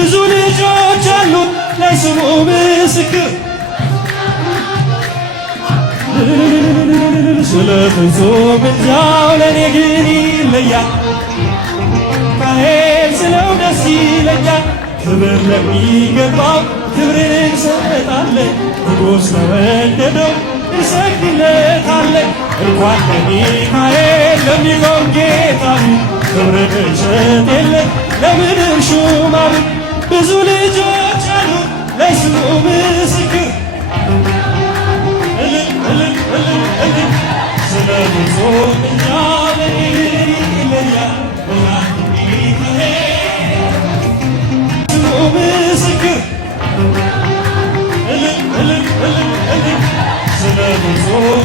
ብዙ ልጆች አሉት ለስሙ ምስክር ስለ ፍጹም ምልጃው ለእኔ ግን ይለያል ሚካኤል ስለው ደስ ይለኛል። ክብር ለሚገባው ክብርን እንሰጣለን ንጉሥ ለወደደው እንሰግድለታለን። እንኳን ለሚካኤል ለሚቆም ጌታ ክብርን እንሰጥ የለን ለምድር ሹማምንት ብዙ ልጆች አሉት ለስሙ ምስክር ስለ ፍጹም ምልጃው ለእኔ ይለያል ምስክር ስለ ፍጹም